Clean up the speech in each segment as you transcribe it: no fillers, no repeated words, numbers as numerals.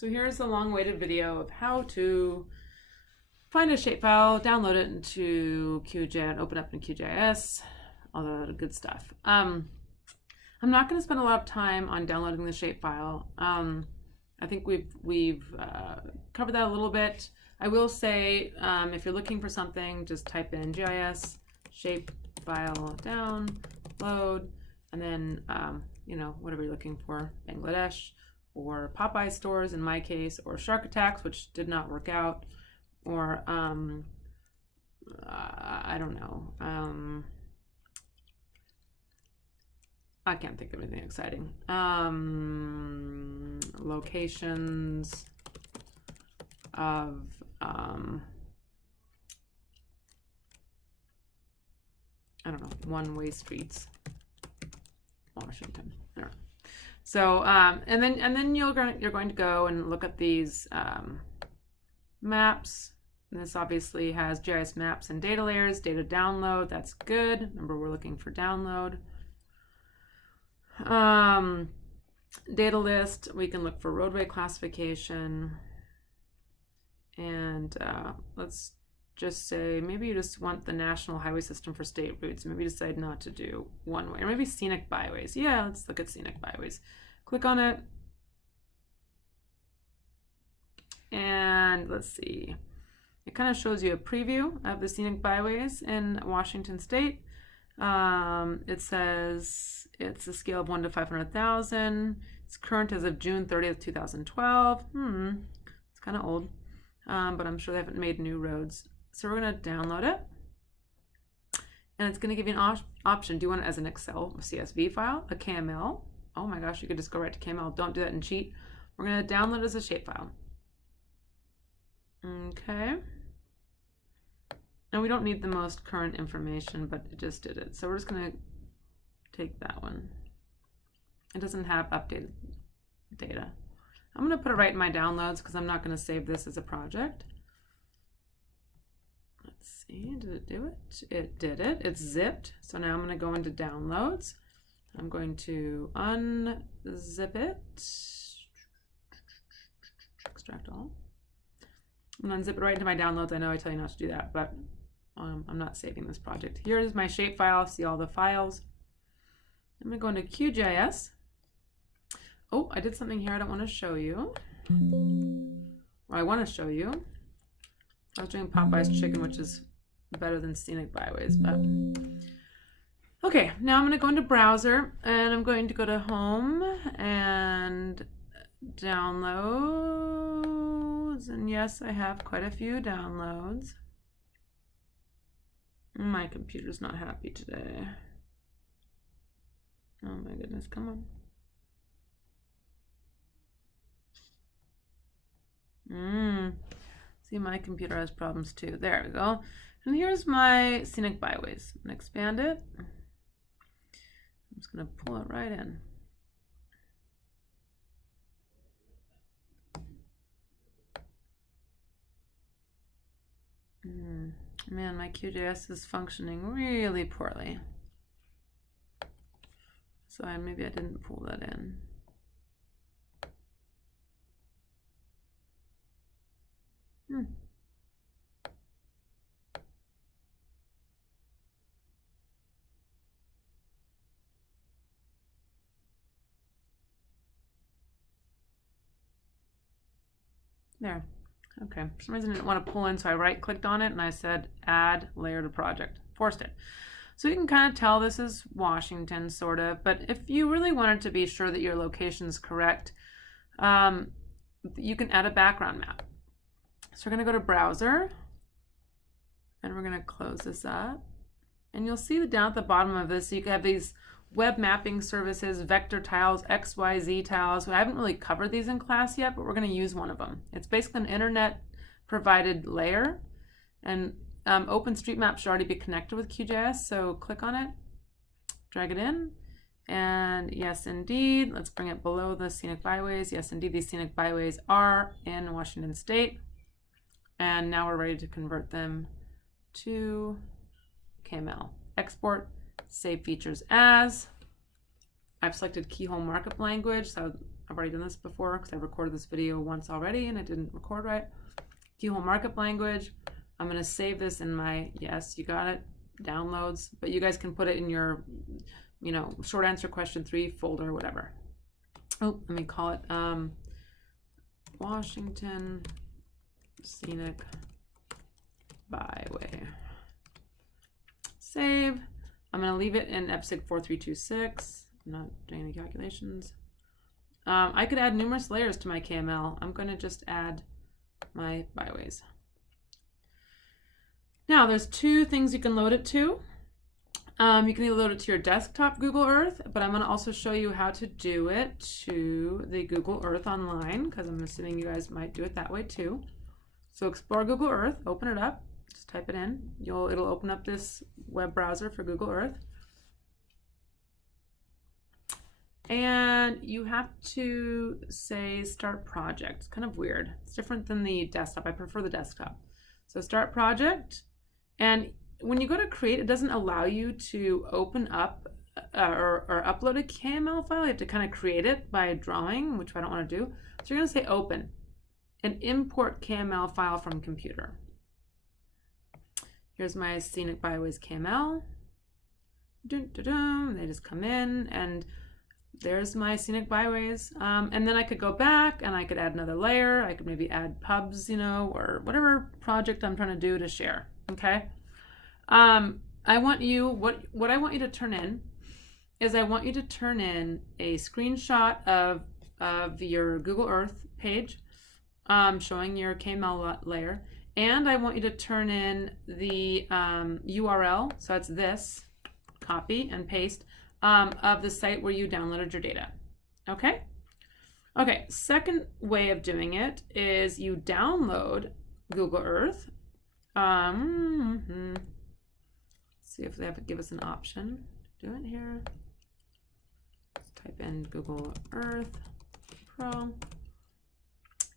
So here's the long-awaited video of how to find a shapefile, download it into QGIS, open up in QGIS, all the good stuff. I'm not going to spend a lot of time on downloading the shapefile. I think we've covered that a little bit. I will say, if you're looking for something, just type in GIS shapefile download, and then whatever you're looking for, Bangladesh or Popeye stores in my case, or shark attacks, which did not work out, or I don't know. I can't think of anything exciting. Locations of I don't know, one-way streets, Washington. I don't know. So and then you're going to go and look at these maps. And this obviously has GIS maps and data layers, data download. That's good. Remember, we're looking for download. Data list. We can look for roadway classification. And let's just say maybe you just want the national highway system for state routes. Maybe decide not to do one way, or maybe scenic byways. Yeah, let's look at scenic byways. Click on it. And let's see. It kind of shows you a preview of the scenic byways in Washington State. It says it's a scale of 1 to 500,000. It's current as of June 30th, 2012. It's kind of old, but I'm sure they haven't made new roads. So we're going to download it. And it's going to give you an option. Do you want it as an Excel CSV file, a KML? Oh my gosh, you could just go right to KML. Don't do that and cheat. We're going to download it as a shapefile. Okay. And we don't need the most current information, but it just did it. So we're just going to take that one. It doesn't have updated data. I'm going to put it right in my downloads because I'm not going to save this as a project. Let's see, did it do it? It did it. It's zipped. So now I'm going to go into downloads. I'm going to unzip it. Extract all. I'm going to unzip it right into my downloads. I know I tell you not to do that, but I'm not saving this project. Here is my shapefile. See all the files. I'm going to go into QGIS. Oh, I did something here I don't want to show you. Or I want to show you. I was doing Popeye's chicken, which is better than scenic byways, but okay. Now I'm going to go into browser, and I'm going to go to home and downloads. And yes, I have quite a few downloads. My computer's not happy today. Oh my goodness, come on. See, my computer has problems too. There we go. And here's my scenic byways. I'm going to expand it. I'm just going to pull it right in. Man, my QGIS is functioning really poorly. So maybe I didn't pull that in. There. Okay, for some reason I didn't want to pull in, so I right-clicked on it and I said add layer to project. Forced it. So you can kind of tell this is Washington, sort of, but if you really wanted to be sure that your location is correct, you can add a background map. So we're going to go to browser, and we're going to close this up. And you'll see that down at the bottom of this, you can have these web mapping services, vector tiles, XYZ tiles. I haven't really covered these in class yet, but we're going to use one of them. It's basically an internet provided layer, and OpenStreetMap should already be connected with QGIS. So click on it, drag it in, and yes, indeed, let's bring it below the scenic byways. Yes, indeed, these scenic byways are in Washington State. And now we're ready to convert them to KML. Export, save features as. I've selected keyhole markup language, so I've already done this before because I recorded this video once already and I didn't record right. Keyhole markup language. I'm going to save this in my, yes, you got it, downloads, but you guys can put it in your, you know, short answer question 3 folder, whatever. Oh, let me call it Washington Scenic Byway. Save. I'm going to leave it in EPSIG 4326. I'm not doing any calculations. I could add numerous layers to my KML. I'm going to just add my byways. Now, there's 2 things you can load it to. You can either load it to your desktop Google Earth, but I'm going to also show you how to do it to the Google Earth Online, because I'm assuming you guys might do it that way too. So explore Google Earth, open it up, just type it in. It'll open up this web browser for Google Earth. And you have to say start project. It's kind of weird. It's different than the desktop. I prefer the desktop. So start project. And when you go to create, it doesn't allow you to open up or upload a KML file. You have to kind of create it by drawing, which I don't want to do. So you're going to say open and import KML file from computer. Here's my Scenic Byways KML. Dun, dun, dun. They just come in and there's my Scenic Byways. And then I could go back and I could add another layer. I could maybe add pubs, you know, or whatever project I'm trying to do to share. Okay. I want you, what I want you to turn in is I want you to turn in a screenshot of your Google Earth page showing your KML layer. And I want you to turn in the URL, so it's this, copy and paste, of the site where you downloaded your data. Okay? Okay, second way of doing it is you download Google Earth. See if they have to give us an option. Do it here. Let's type in Google Earth Pro.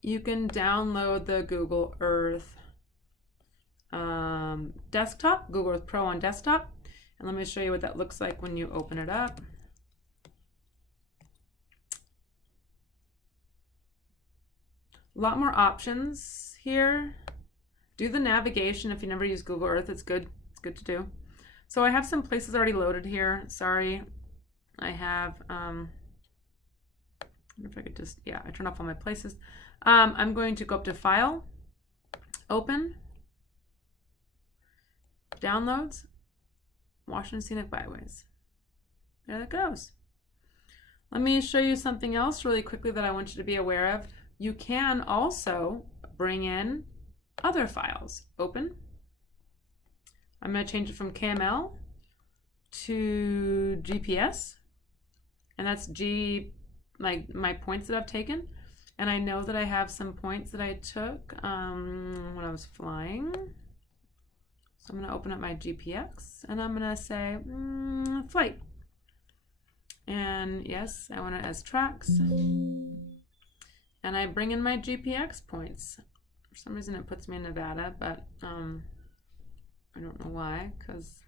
You can download the Google Earth desktop, Google Earth Pro on desktop. And let me show you what that looks like when you open it up. A lot more options here. Do the navigation if you never use Google Earth. It's good to do. So I have some places already loaded here. Sorry. I have, I wonder if I could just, yeah, I turned off all my places. I'm going to go up to File, Open, Downloads, Washington Scenic Byways. There that goes. Let me show you something else really quickly that I want you to be aware of. You can also bring in other files. Open. I'm going to change it from KML to GPS. And that's my points that I've taken. And I know that I have some points that I took when I was flying. So I'm going to open up my GPX and I'm going to say flight. And yes, I want it as tracks. And I bring in my GPX points. For some reason it puts me in Nevada, but I don't know why, because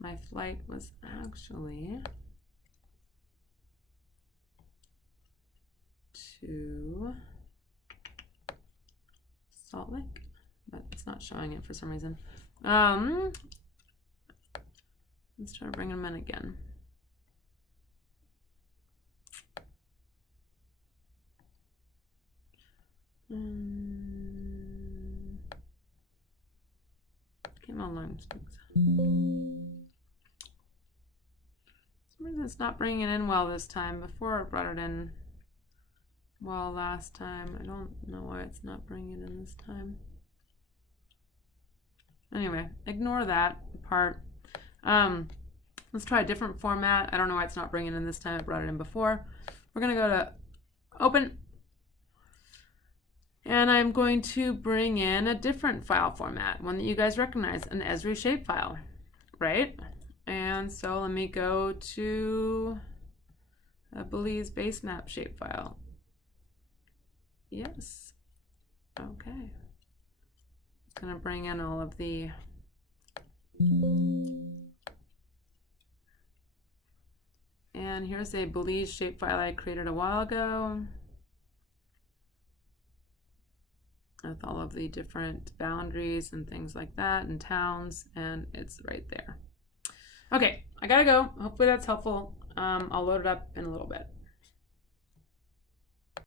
my flight was actually to Salt Lake, but it's not showing it for some reason. Let's try bringing them in again. Came on long sticks. For some reason it's not bringing it in well this time. Before I brought it in well last time. I don't know why it's not bringing it in this time. Anyway, ignore that part. Let's try a different format. I don't know why it's not bringing it in this time. I brought it in before. We're going to go to Open. And I'm going to bring in a different file format, one that you guys recognize, an Esri shapefile, right? And so let me go to a Belize base map shapefile. Yes. Okay. It's going to bring in all of the And here's a Belize shapefile I created a while ago with all of the different boundaries and things like that and towns, and it's right there. Okay, I gotta go. Hopefully that's helpful. I'll load it up in a little bit.